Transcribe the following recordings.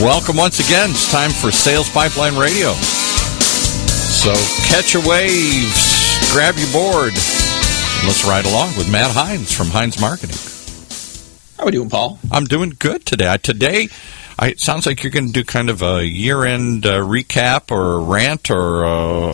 Welcome once again. It's time for Sales Pipeline Radio. So catch your waves, grab your board, and let's ride along with Matt Heinz from Heinz Marketing. How are we doing, Paul? I'm doing good today. It sounds like you're going to do kind of a year-end recap or a rant or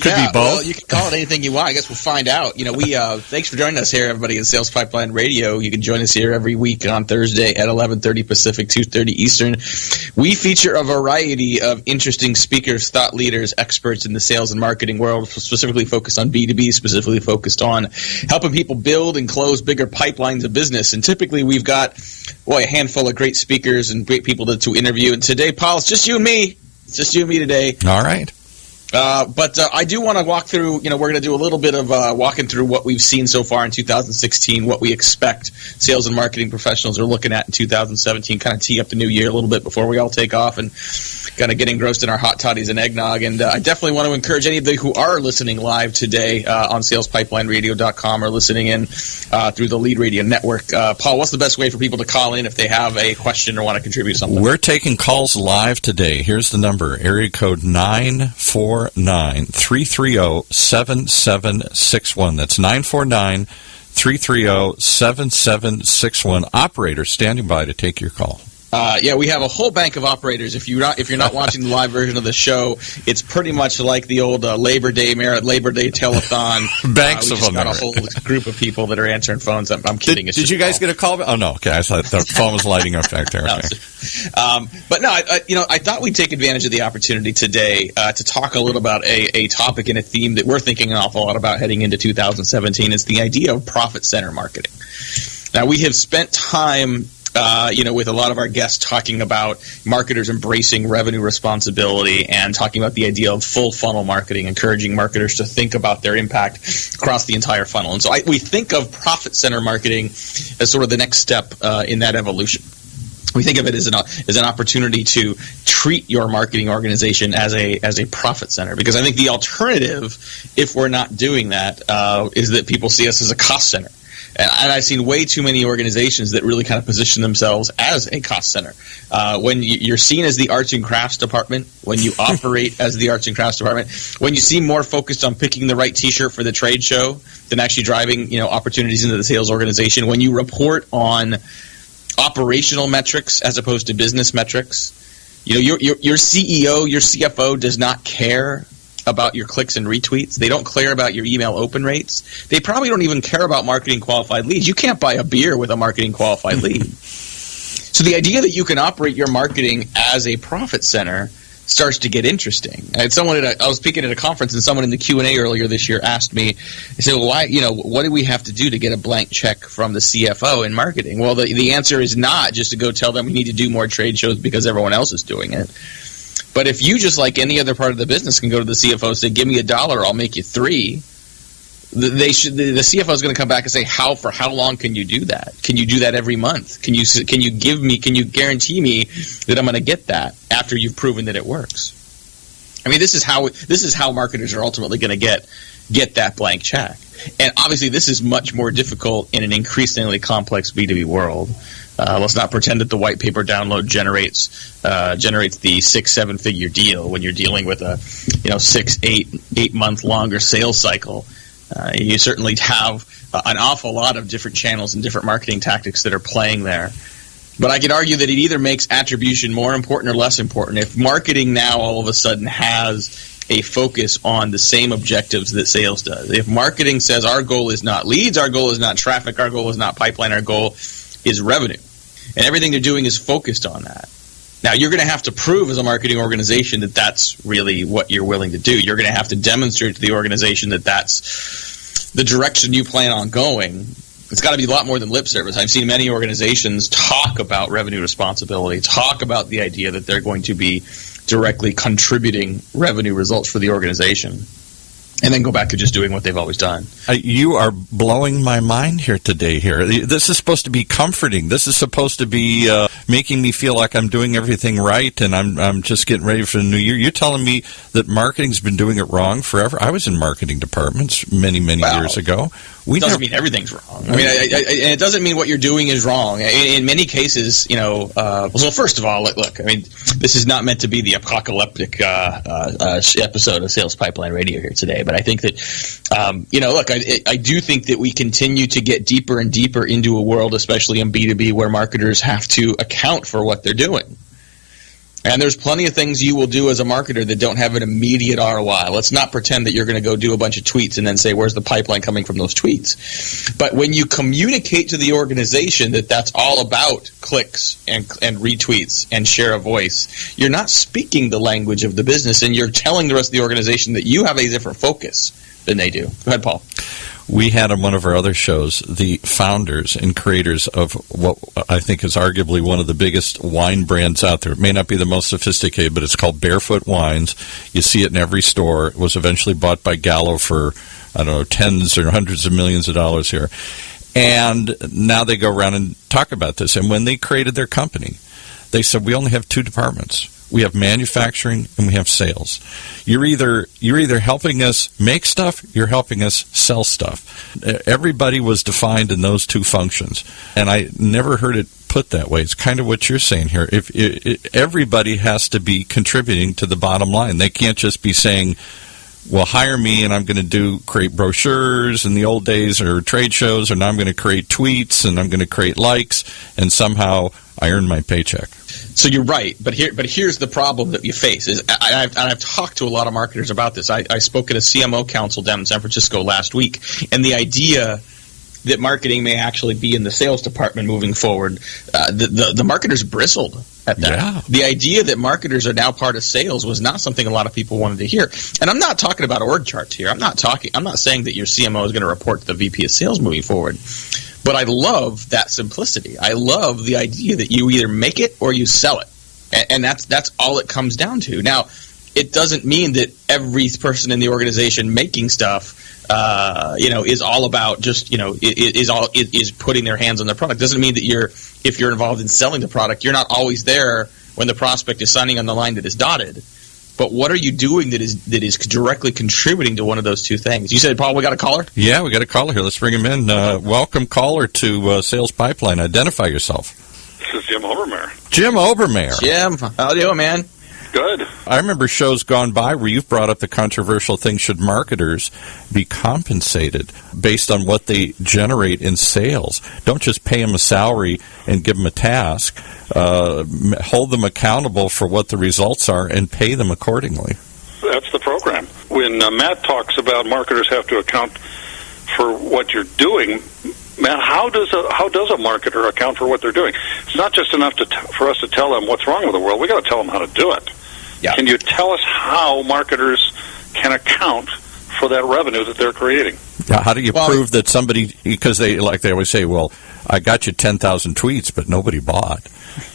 could be both. Well, you can call it anything you want. I guess we'll find out. We thanks for joining us here, everybody, at Sales Pipeline Radio. You can join us here every week on Thursday at 11:30 Pacific, 2:30 Eastern. We feature a variety of interesting speakers, thought leaders, experts in the sales and marketing world, specifically focused on B2B, specifically focused on helping people build and close bigger pipelines of business. And typically we've got a handful of great speakers and great people to interview. And today, Paul, it's just you and me. It's just you and me today. All right. But I do want to walk through, we're going to do a little bit of walking through what we've seen so far in 2016, what we expect sales and marketing professionals are looking at in 2017, kind of tee up the new year a little bit before we all take off and kind of get engrossed in our hot toddies and eggnog. And I definitely want to encourage any of you who are listening live today on salespipelineradio.com or listening in through the Lead Radio Network. Paul, what's the best way for people to call in if they have a question or want to contribute something? We're taking calls live today. Here's the number, area code 949-330-7761. That's 949-330-7761. Operator standing by to take your call. We have a whole bank of operators. If you're not watching the live version of the show, it's pretty much like the old Labor Day telethon. Banks of them. Got a whole group of people that are answering phones. I'm kidding. Did you guys get a call? Oh no. Okay, I thought the phone was lighting up back there. Okay. But no, I thought we'd take advantage of the opportunity today to talk a little about a topic and a theme that we're thinking an awful lot about heading into 2017. It's the idea of profit center marketing. Now, we have spent time with a lot of our guests talking about marketers embracing revenue responsibility and talking about the idea of full funnel marketing, encouraging marketers to think about their impact across the entire funnel. And so we think of profit center marketing as sort of the next step in that evolution. We think of it as an opportunity to treat your marketing organization as a profit center, because I think the alternative, if we're not doing that, is that people see us as a cost center. And I've seen way too many organizations that really kind of position themselves as a cost center. When you're seen as the arts and crafts department, when you operate as the arts and crafts department, when you seem more focused on picking the right T-shirt for the trade show than actually driving opportunities into the sales organization, when you report on operational metrics as opposed to business metrics, your CEO, your CFO does not care about your clicks and retweets. They don't care about your email open rates. They probably don't even care about marketing qualified leads. You can't buy a beer with a marketing qualified lead. So the idea that you can operate your marketing as a profit center starts to get interesting. I was speaking at a conference, and someone in the Q&A earlier this year asked me, they said, well, why, what do we have to do to get a blank check from the CFO in marketing? Well, the answer is not just to go tell them we need to do more trade shows because everyone else is doing it. But if you, just like any other part of the business, can go to the CFO and say, give me $1, I'll make you $3, the CFO is going to come back and say, how long can you do that? Can you do that every month? Can you guarantee me that I'm going to get that after you've proven that it works? I mean, this is how marketers are ultimately going to get that blank check. And obviously this is much more difficult in an increasingly complex B2B world. Let's not pretend that the white paper download generates the 6-7 figure deal when you're dealing with a 6-8 month longer sales cycle. You certainly have an awful lot of different channels and different marketing tactics that are playing there. But I could argue that it either makes attribution more important or less important. If marketing now all of a sudden has a focus on the same objectives that sales does, if marketing says our goal is not leads, our goal is not traffic, our goal is not pipeline, our goal is revenue, and everything they're doing is focused on that. Now, you're going to have to prove as a marketing organization that that's really what you're willing to do. You're going to have to demonstrate to the organization that that's the direction you plan on going. It's got to be a lot more than lip service. I've seen many organizations talk about revenue responsibility, talk about the idea that they're going to be directly contributing revenue results for the organization, and then go back to just doing what they've always done. You are blowing my mind here today. This is supposed to be comforting. This is supposed to be making me feel like I'm doing everything right, and I'm just getting ready for the new year. You're telling me that marketing's been doing it wrong forever? I was in marketing departments many years ago. doesn't mean everything's wrong. I mean, and it doesn't mean what you're doing is wrong. In many cases, well, first of all, look, I mean, this is not meant to be the apocalyptic episode of Sales Pipeline Radio here today, but I think that, look, I do think that we continue to get deeper and deeper into a world, especially in B2B, where marketers have to account for what they're doing. And there's plenty of things you will do as a marketer that don't have an immediate ROI. Let's not pretend that you're going to go do a bunch of tweets and then say, where's the pipeline coming from those tweets? But when you communicate to the organization that that's all about clicks and retweets and share a voice, you're not speaking the language of the business, and you're telling the rest of the organization that you have a different focus than they do. Go ahead, Paul. We had on one of our other shows the founders and creators of what I think is arguably one of the biggest wine brands out there. It may not be the most sophisticated, but it's called Barefoot Wines. You see it in every store. It was eventually bought by Gallo for, I don't know, tens or hundreds of millions of dollars here. And now they go around and talk about this. And when they created their company, they said, we only have two departments. We have manufacturing and we have sales. You're either helping us make stuff, you're helping us sell stuff. Everybody was defined in those two functions, and I never heard it put that way. It's kind of what you're saying here. If everybody has to be contributing to the bottom line. They can't just be saying, well, hire me and I'm going to create brochures in the old days or trade shows, or now I'm going to create tweets and I'm going to create likes, and somehow I earn my paycheck. So you're right, but here's the problem that you face. Is I've talked to a lot of marketers about this. I spoke at a CMO council down in San Francisco last week, and the idea that marketing may actually be in the sales department moving forward, the marketers bristled at that. Yeah. The idea that marketers are now part of sales was not something a lot of people wanted to hear. And I'm not talking about org charts here. I'm not saying that your CMO is going to report to the VP of sales moving forward. But I love that simplicity. I love the idea that you either make it or you sell it. And that's all it comes down to. Now, it doesn't mean that every person in the organization making stuff is all about just, is putting their hands on the product. Doesn't mean that if you're involved in selling the product, you're not always there when the prospect is signing on the line that is dotted. But what are you doing that is directly contributing to one of those two things? You said, Paul, we got a caller? Yeah, we got a caller here. Let's bring him in. Welcome, caller, to Sales Pipeline. Identify yourself. This is Jim Obermeyer. Jim Obermeyer. Jim, how you doing, man? Good. I remember shows gone by where you've brought up the controversial thing, should marketers be compensated based on what they generate in sales? Don't just pay them a salary and give them a task. Hold them accountable for what the results are and pay them accordingly. That's the program. When Matt talks about marketers have to account for what you're doing, Matt, how does a marketer account for what they're doing? It's not just enough for us to tell them what's wrong with the world. We got to tell them how to do it. Yeah. Can you tell us how marketers can account for that revenue that they're creating? Now, how do you prove that somebody, because they always say, well, I got you 10,000 tweets, but nobody bought.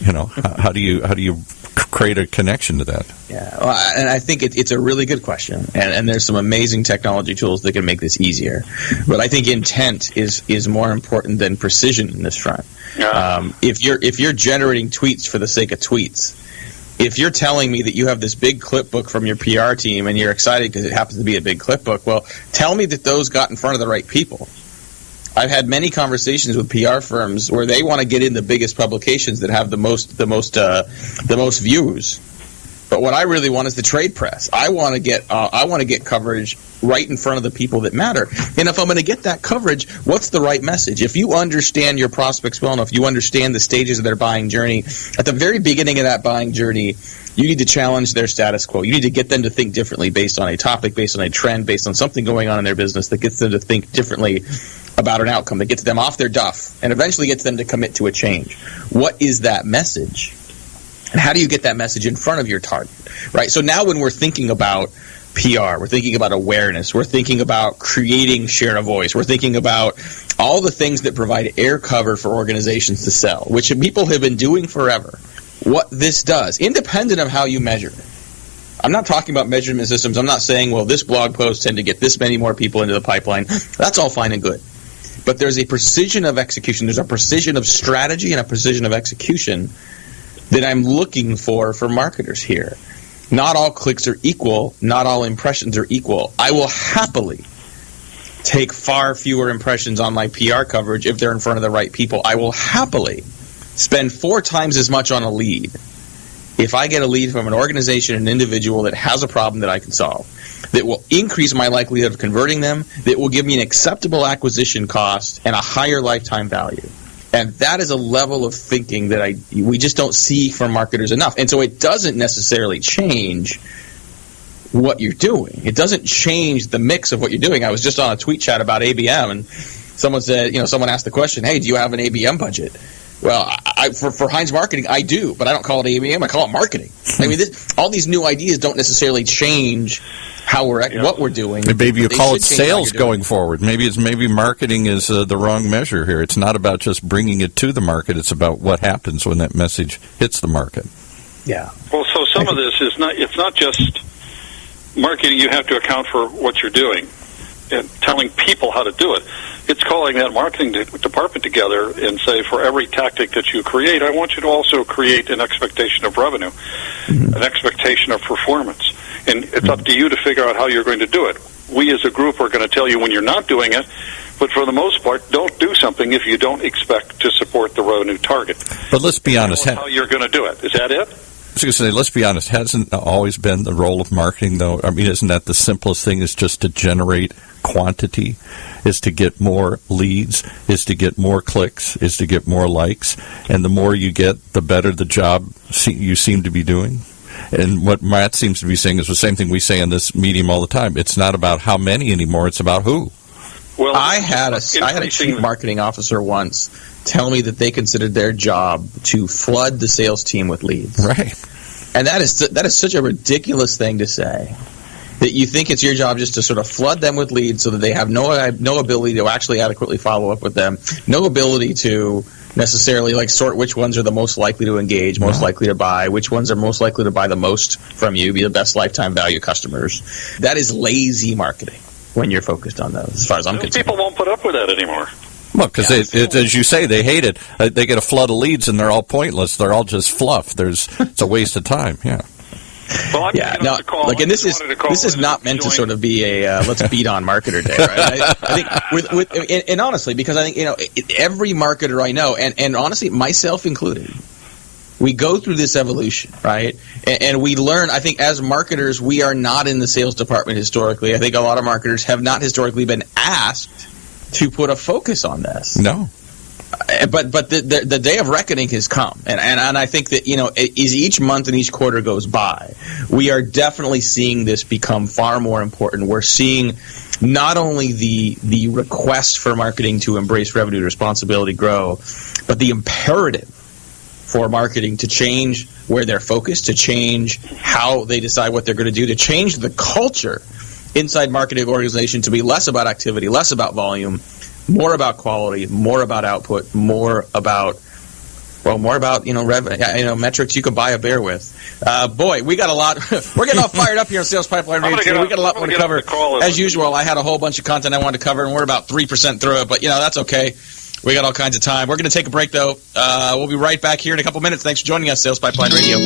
How do you create a connection to that? Yeah, well, and I think it's a really good question, and there's some amazing technology tools that can make this easier. But I think intent is more important than precision in this front. Yeah. If you're generating tweets for the sake of tweets, if you're telling me that you have this big clip book from your PR team and you're excited because it happens to be a big clip book, well, tell me that those got in front of the right people. I've had many conversations with PR firms where they want to get in the biggest publications that have the most views. But what I really want is the trade press. I want to get coverage right in front of the people that matter. And if I'm going to get that coverage, what's the right message? If you understand your prospects well enough, you understand the stages of their buying journey. At the very beginning of that buying journey, you need to challenge their status quo. You need to get them to think differently based on a topic, based on a trend, based on something going on in their business that gets them to think differently about an outcome, that gets them off their duff and eventually gets them to commit to a change. What is that message? And how do you get that message in front of your target? Right? So now when we're thinking about PR, we're thinking about awareness, we're thinking about creating share of voice, we're thinking about all the things that provide air cover for organizations to sell, which people have been doing forever. What this does, independent of how you measure it. I'm not talking about measurement systems. I'm not saying, well, this blog post tend to get this many more people into the pipeline. That's all fine and good. But there's a precision of execution. There's a precision of strategy and a precision of execution that I'm looking for marketers here. Not all clicks are equal. Not all impressions are equal. I will happily take far fewer impressions on my PR coverage if they're in front of the right people. I will happily spend 4 times as much on a lead if I get a lead from an organization, an individual that has a problem that I can solve, that will increase my likelihood of converting them, that will give me an acceptable acquisition cost and a higher lifetime value. And that is a level of thinking that we just don't see from marketers enough. And so it doesn't necessarily change what you're doing. It doesn't change the mix of what you're doing. I was just on a tweet chat about ABM, and someone said, someone asked the question, hey, do you have an ABM budget? Well, for Heinz Marketing, I do, but I don't call it ABM. I call it marketing. I mean, all these new ideas don't necessarily change how what we're doing. Maybe you call it sales going forward. Maybe marketing is the wrong measure here. It's not about just bringing it to the market. It's about what happens when that message hits the market. Yeah. Well, so some of this is not. It's not just marketing. You have to account for what you're doing and telling people how to do it. It's calling that marketing department together and say, for every tactic that you create, I want you to also create an expectation of revenue, an expectation of performance. And it's up to you to figure out how you're going to do it. We as a group are going to tell you when you're not doing it, but for the most part, don't do something if you don't expect to support the revenue target. But let's be honest. How you're going to do it. Is that it? I was going to say, let's be honest. Hasn't always been the role of marketing, though? I mean, isn't that the simplest thing, is just to generate quantity, is to get more leads, is to get more clicks, is to get more likes, and the more you get, the better the job you seem to be doing? And what Matt seems to be saying is the same thing we say in this medium all the time. It's not about how many anymore, it's about who. Well, I had a chief marketing officer once tell me that they considered their job to flood the sales team with leads. Right. And that is such a ridiculous thing to say, that you think it's your job just to sort of flood them with leads so that they have no ability to actually adequately follow up with them, no ability to necessarily sort which ones are the most likely to engage, most likely to buy, which ones are most likely to buy the most from you, be the best lifetime value customers. That is lazy marketing when you're focused on those, as far as I'm concerned. People won't put up with that anymore. Well, because as you say, they hate it. They get a flood of leads, and they're all pointless. They're all just fluff. It's a waste of time. Yeah. Well, and this is not meant to sort of be a let's beat on marketer day, right? I think and honestly, because I think every marketer I know, and honestly myself included, we go through this evolution, right? And we learn. I think as marketers, we are not in the sales department historically. I think a lot of marketers have not historically been asked to put a focus on this. No. But the day of reckoning has come, and I think that as each month and each quarter goes by, we are definitely seeing this become far more important. We're seeing not only the request for marketing to embrace revenue responsibility grow, but the imperative for marketing to change where they're focused, to change how they decide what they're going to do, to change the culture inside marketing organization to be less about activity, less about volume, more about quality, more about output, more about metrics you can buy a bear with. Boy, we got a lot. We're getting all fired up here on Sales Pipeline Radio. We got a lot more to cover. As usual, I had a whole bunch of content I wanted to cover, and we're about 3% through it. But that's okay. We got all kinds of time. We're going to take a break, though. We'll be right back here in a couple minutes. Thanks for joining us, Sales Pipeline Radio.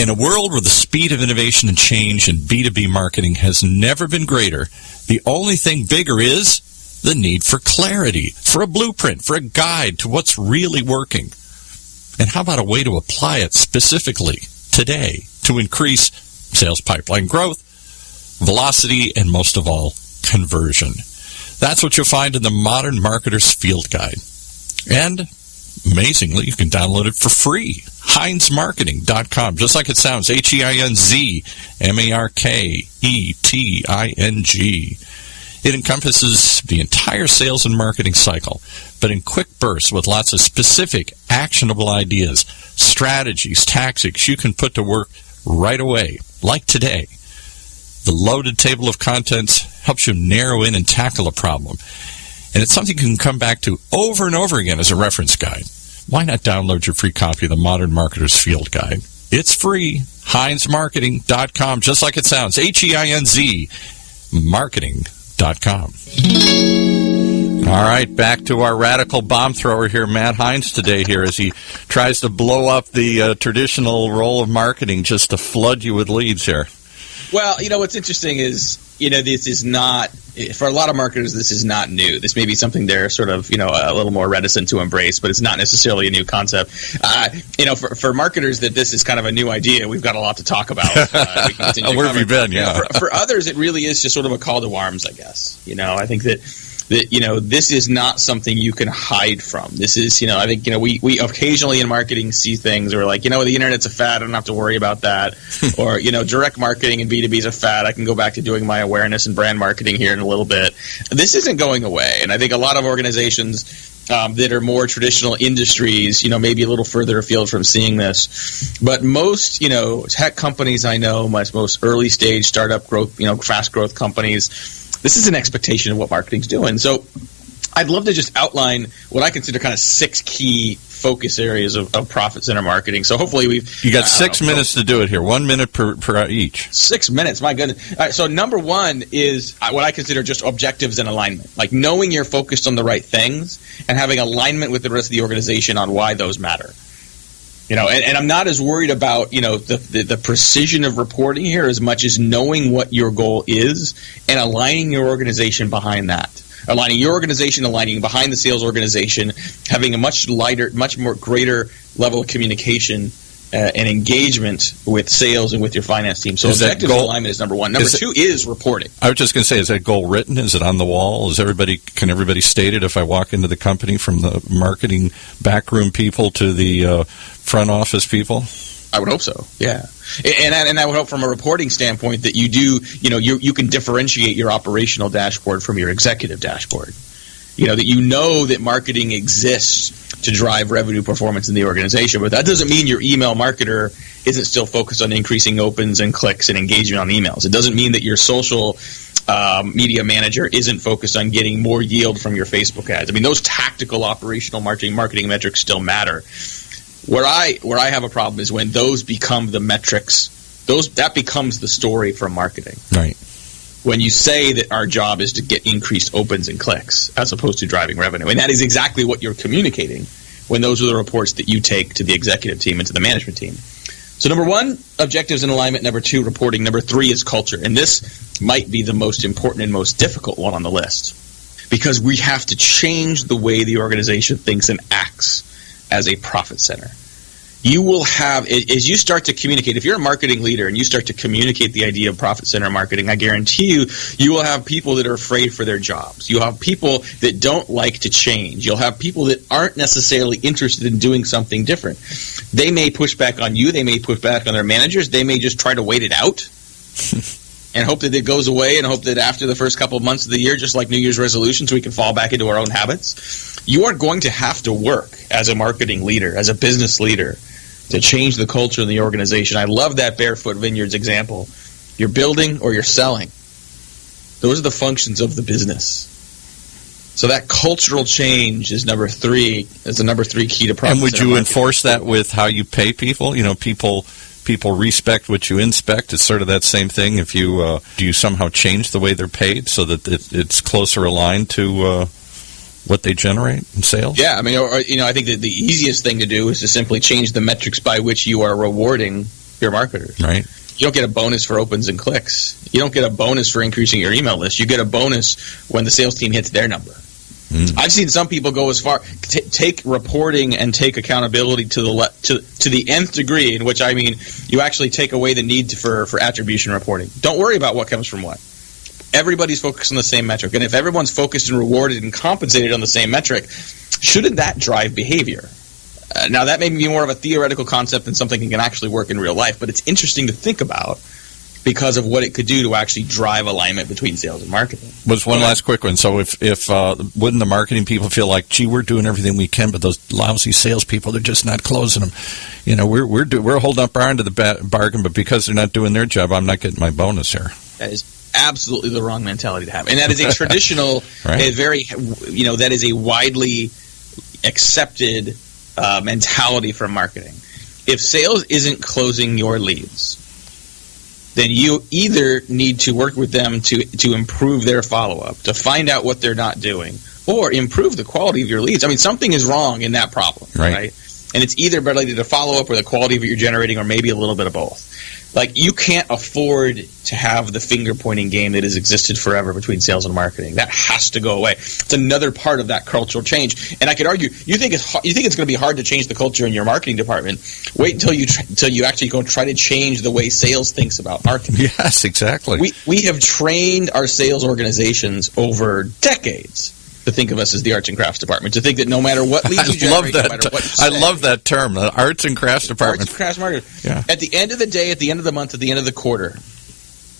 In a world where the speed of innovation and change in B2B marketing has never been greater, the only thing bigger is the need for clarity, for a blueprint, for a guide to what's really working. And how about a way to apply it specifically today to increase sales pipeline growth, velocity, and most of all, conversion? That's what you'll find in the Modern Marketer's Field Guide. And amazingly, you can download it for free. HeinzMarketing.com, just like it sounds, HeinzMarketing. It encompasses the entire sales and marketing cycle, but in quick bursts with lots of specific, actionable ideas, strategies, tactics you can put to work right away, like today. The loaded table of contents helps you narrow in and tackle a problem. And it's something you can come back to over and over again as a reference guide. Why not download your free copy of the Modern Marketer's Field Guide? It's free. HeinzMarketing.com, just like it sounds. HEINZ Marketing.com. All right, back to our radical bomb thrower here, Matt Heinz, today here as he tries to blow up the traditional role of marketing just to flood you with leads here. Well, what's interesting is this is not, for a lot of marketers, this is not new. This may be something they're sort of, a little more reticent to embrace, but it's not necessarily a new concept. For marketers that this is kind of a new idea, we've got a lot to talk about. Where have you been? Yeah. For others, it really is just sort of a call to arms, I guess. I think that this is not something you can hide from. This is, I think, we occasionally in marketing see things where like, the internet's a fad, I don't have to worry about that. Or, direct marketing and B2B is a fad, I can go back to doing my awareness and brand marketing here in a little bit. This isn't going away. And I think a lot of organizations that are more traditional industries, maybe a little further afield from seeing this. But most, tech companies I know, most early stage startup growth, fast growth companies, this is an expectation of what marketing's doing. So I'd love to just outline what I consider kind of 6 key focus areas of profit center marketing. So hopefully You got 6 minutes to do it here. 1 minute per each. 6 minutes, my goodness. All right, so number 1 is what I consider just objectives and alignment. Like knowing you're focused on the right things and having alignment with the rest of the organization on why those matter. And I'm not as worried about, the precision of reporting here as much as knowing what your goal is and aligning your organization behind that. Aligning your organization, aligning behind the sales organization, having a much more greater level of communication and engagement with sales and with your finance team. So objective alignment is number 1. Number 2 is reporting. I was just going to say, is that goal written? Is it on the wall? Can everybody state it if I walk into the company, from the marketing backroom people to the front office people? I would hope so, yeah. And I would hope from a reporting standpoint that you do, you can differentiate your operational dashboard from your executive dashboard. That marketing exists to drive revenue performance in the organization. But that doesn't mean your email marketer isn't still focused on increasing opens and clicks and engagement on emails. It doesn't mean that your social media manager isn't focused on getting more yield from your Facebook ads. I mean, those tactical operational marketing metrics still matter. Where I have a problem is when those become the metrics. That becomes the story for marketing. Right. When you say that our job is to get increased opens and clicks as opposed to driving revenue. And that is exactly what you're communicating when those are the reports that you take to the executive team and to the management team. So number 1, objectives and alignment. Number 2, reporting. Number 3 is culture. And this might be the most important and most difficult one on the list, because we have to change the way the organization thinks and acts as a profit center. You will have, as you start to communicate, if you're a marketing leader and you start to communicate the idea of profit center marketing, I guarantee you will have people that are afraid for their jobs. You'll have people that don't like to change. You'll have people that aren't necessarily interested in doing something different. They may push back on you. They may push back on their managers. They may just try to wait it out and hope that it goes away and hope that after the first couple of months of the year, just like New Year's resolutions, we can fall back into our own habits. You are going to have to work as a marketing leader, as a business leader, to change the culture in the organization. I love that Barefoot Vineyards example. You're building or you're selling. Those are the functions of the business. So that cultural change is number 3. Is the number 3 key to profit. And would you enforce that with how you pay people? People respect what you inspect. It's sort of that same thing. If you do you somehow change the way they're paid so that it's closer aligned to what they generate in sales? Yeah, I mean, I think that the easiest thing to do is to simply change the metrics by which you are rewarding your marketers. Right. You don't get a bonus for opens and clicks. You don't get a bonus for increasing your email list. You get a bonus when the sales team hits their number. I've seen some people go as far take reporting and take accountability to the nth degree, in which I mean you actually take away the need for attribution reporting. Don't worry about what comes from what. Everybody's focused on the same metric. And if everyone's focused and rewarded and compensated on the same metric, shouldn't that drive behavior? Now, that may be more of a theoretical concept than something that can actually work in real life, but it's interesting to think about because of what it could do to actually drive alignment between sales and marketing. Was one last quick one. So if wouldn't the marketing people feel like, gee, we're doing everything we can, but those lousy salespeople, they're just not closing them. We're holding up our end of the bargain, but because they're not doing their job, I'm not getting my bonus here. That is absolutely the wrong mentality to have, and that is a traditional, right. That is a widely accepted mentality for marketing. If sales isn't closing your leads, then you either need to work with them to improve their follow-up, to find out what they're not doing, or improve the quality of your leads. I mean, something is wrong in that problem, right? And it's either related to follow-up or the quality of what you're generating, or maybe a little bit of both. Like, you can't afford to have the finger-pointing game that has existed forever between sales and marketing. That has to go away. It's another part of that cultural change. And I could argue, you think it's going to be hard to change the culture in your marketing department. Wait until you actually go try to change the way sales thinks about marketing. Yes, exactly. We have trained our sales organizations over decades to think of us as the arts and crafts department, to think that no matter what leads you generate, no matter what you say, I love that term, the arts and crafts department. Arts and crafts marketing. Yeah. At the end of the day, at the end of the month, at the end of the quarter,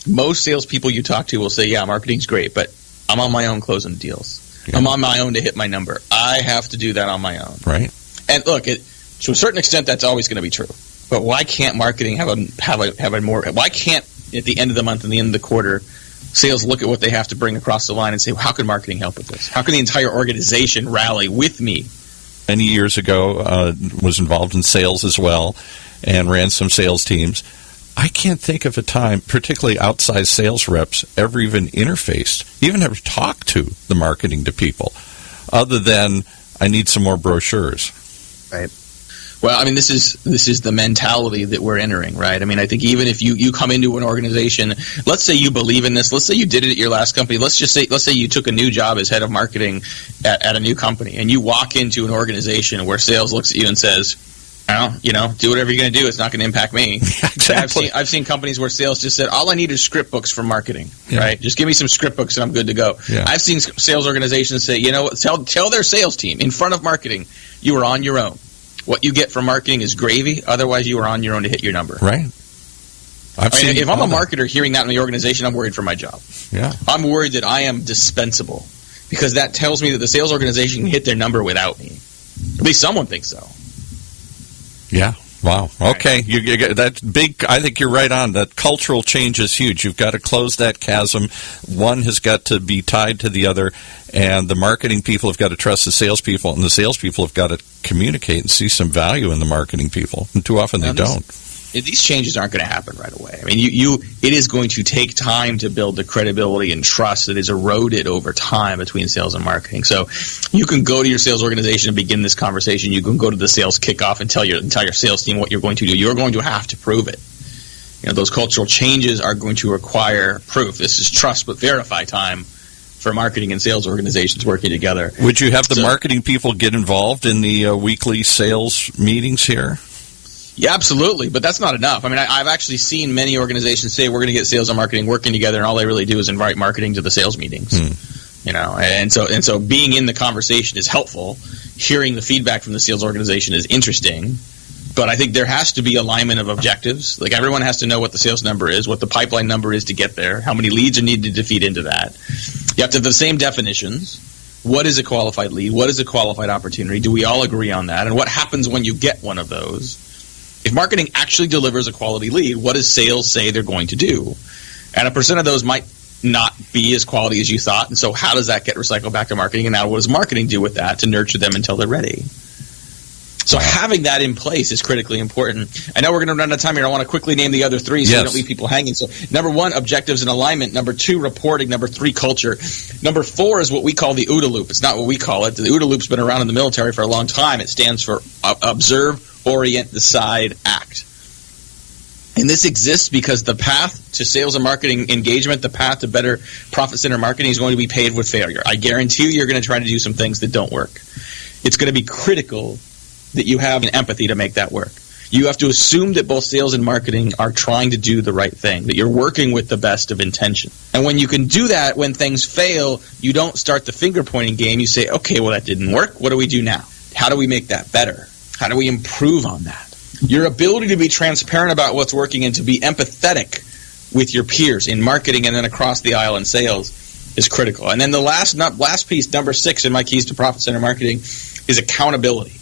most salespeople you talk to will say, yeah, marketing's great, but I'm on my own closing deals. Yeah. I'm on my own to hit my number. I have to do that on my own. Right. And look, to a certain extent, that's always going to be true. But why can't marketing have a more? Why can't at the end of the month and the end of the quarter, sales look at what they have to bring across the line and say, well, how can marketing help with this? How can the entire organization rally with me? Many years ago, was involved in sales as well and ran some sales teams. I can't think of a time, particularly outside sales reps, ever even interfaced, even ever talked to the marketing to people, other than I need some more brochures. Right. Well, I mean, this is the mentality that we're entering, right? I mean, I think even if you come into an organization, let's say you believe in this, let's say you did it at your last company, let's say you took a new job as head of marketing at a new company, and you walk into an organization where sales looks at you and says, well, do whatever you're going to do. It's not going to impact me. Exactly. I've seen companies where sales just said, all I need is script books from marketing, yeah. right? Just give me some script books and I'm good to go. Yeah. I've seen sales organizations say, tell their sales team in front of marketing, you are on your own. What you get from marketing is gravy. Otherwise, you are on your own to hit your number. Right. If I'm a marketer hearing that in the organization, I'm worried for my job. Yeah. I'm worried that I am dispensable because that tells me that the sales organization can hit their number without me. At least someone thinks so. Yeah. Wow. Okay. That's big. I think you're right on. That cultural change is huge. You've got to close that chasm. One has got to be tied to the other, and the marketing people have got to trust the salespeople, and the salespeople have got to communicate and see some value in the marketing people. And too often they don't. These changes aren't going to happen right away. I mean, it is going to take time to build the credibility and trust that is eroded over time between sales and marketing. So you can go to your sales organization and begin this conversation. You can go to the sales kickoff and tell your entire sales team what you're going to do. You're going to have to prove it. Those cultural changes are going to require proof. This is trust but verify time for marketing and sales organizations working together. Would you have the marketing people get involved in the weekly sales meetings here? Yeah, absolutely, but that's not enough. I mean, I've actually seen many organizations say we're going to get sales and marketing working together, and all they really do is invite marketing to the sales meetings. And so being in the conversation is helpful. Hearing the feedback from the sales organization is interesting, but I think there has to be alignment of objectives. Like, everyone has to know what the sales number is, what the pipeline number is to get there, how many leads are needed to feed into that. You have to have the same definitions. What is a qualified lead? What is a qualified opportunity? Do we all agree on that? And what happens when you get one of those? If marketing actually delivers a quality lead, what does sales say they're going to do? And a percent of those might not be as quality as you thought. And so how does that get recycled back to marketing? And now what does marketing do with that to nurture them until they're ready? So having that in place is critically important. I know we're going to run out of time here. I want to quickly name the other three so we don't leave people hanging. So number 1, objectives and alignment. Number 2, reporting. Number 3, culture. Number 4 is what we call the OODA loop. It's not what we call it. The OODA loop's been around in the military for a long time. It stands for observe, orient, decide, act. And this exists because the path to sales and marketing engagement, the path to better profit center marketing is going to be paved with failure. I guarantee you're going to try to do some things that don't work. It's going to be critical that you have an empathy to make that work. You have to assume that both sales and marketing are trying to do the right thing, that you're working with the best of intention. And when you can do that, when things fail, you don't start the finger-pointing game. You say, okay, well, that didn't work. What do we do now? How do we make that better? How do we improve on that? Your ability to be transparent about what's working and to be empathetic with your peers in marketing and then across the aisle in sales is critical. And then the last piece, number 6 in my keys to profit center marketing, is accountability.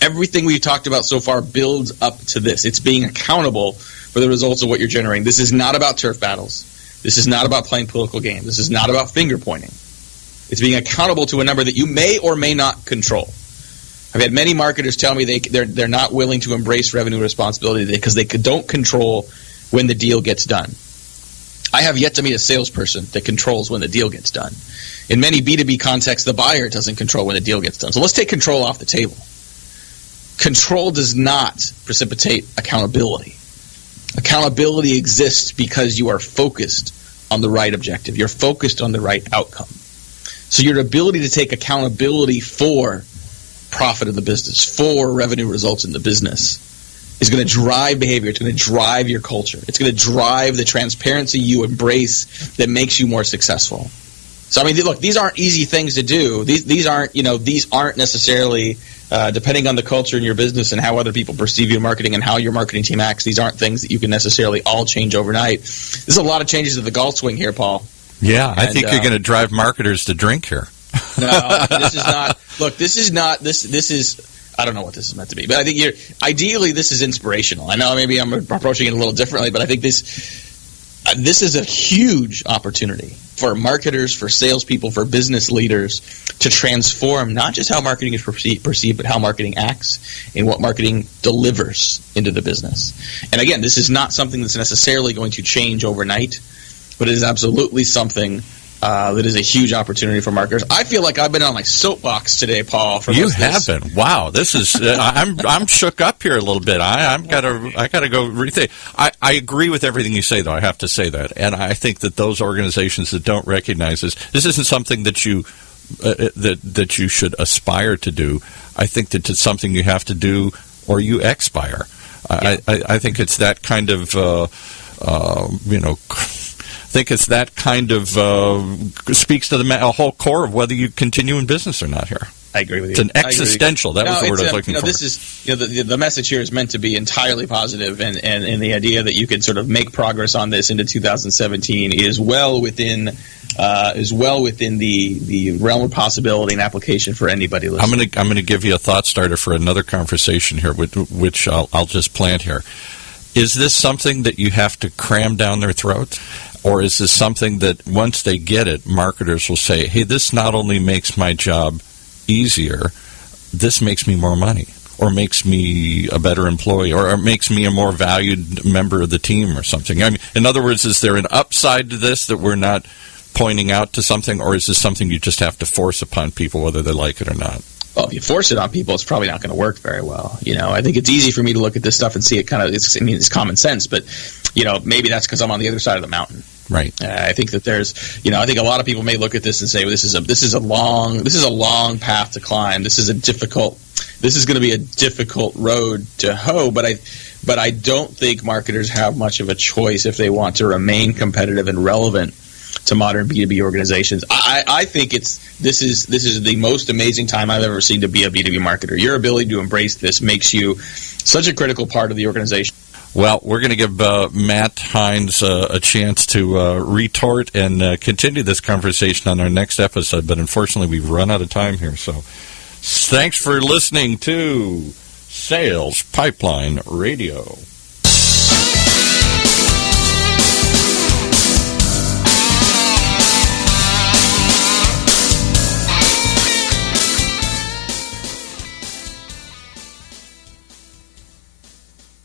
Everything we've talked about so far builds up to this. It's being accountable for the results of what you're generating. This is not about turf battles. This is not about playing political games. This is not about finger pointing. It's being accountable to a number that you may or may not control. I've had many marketers tell me they're not willing to embrace revenue responsibility because they don't control when the deal gets done. I have yet to meet a salesperson that controls when the deal gets done. In many B2B contexts, the buyer doesn't control when the deal gets done. So let's take control off the table. Control does not precipitate accountability. Accountability exists because you are focused on the right objective. You're focused on the right outcome. So your ability to take accountability for profit of the business, for revenue results in the business, is going to drive behavior. It's going to drive your culture. It's going to drive the transparency you embrace that makes you more successful. So, I mean, look, these aren't easy things to do. These aren't necessarily, depending on the culture in your business and how other people perceive you in marketing and how your marketing team acts, these aren't things that you can necessarily all change overnight. There's a lot of changes to the golf swing here, Paul. Yeah, I think you're going to drive marketers to drink here. No, this is not. Look, this is not. This is. I don't know what this is meant to be, but I think ideally this is inspirational. I know maybe I'm approaching it a little differently, but I think this is a huge opportunity for marketers, for salespeople, for business leaders to transform not just how marketing is perceived, but how marketing acts and what marketing delivers into the business. And again, this is not something that's necessarily going to change overnight, but it is absolutely something that is a huge opportunity for marketers. I feel like I've been on my soapbox today, Paul. You have been. Wow, this is. I'm shook up here a little bit. I got to go rethink. I agree with everything you say, though. I have to say that, and I think that those organizations that don't recognize this isn't something that you that you should aspire to do. I think that it's something you have to do, or you expire. Yeah. I think it's that kind of I think it's that kind of speaks to the whole core of whether you continue in business or not here. I agree with you. It's an existential. That was the word I was looking for. This is the message here is meant to be entirely positive, and the idea that you can sort of make progress on this into 2017 is well within the realm of possibility and application for anybody listening. I'm going to give you a thought starter for another conversation here, which I'll just plant here. Is this something that you have to cram down their throat? Or is this something that once they get it, marketers will say, hey, this not only makes my job easier, this makes me more money, or makes me a better employee, or makes me a more valued member of the team or something? I mean, in other words, is there an upside to this that we're not pointing out to something, or is this something you just have to force upon people whether they like it or not? Well, if you force it on people, it's probably not going to work very well. I think it's easy for me to look at this stuff and see it kind of. It's common sense, but maybe that's because I'm on the other side of the mountain. Right. I think that there's, I think a lot of people may look at this and say, well, this is a long path to climb. This is going to be a difficult road to hoe. But I don't think marketers have much of a choice if they want to remain competitive and relevant to modern B2B organizations. I think this is the most amazing time I've ever seen to be a B2B marketer. Your ability to embrace this makes you such a critical part of the organization. Well, we're going to give Matt Heinz a chance to retort and continue this conversation on our next episode, but unfortunately we've run out of time here. So thanks for listening to Sales Pipeline Radio.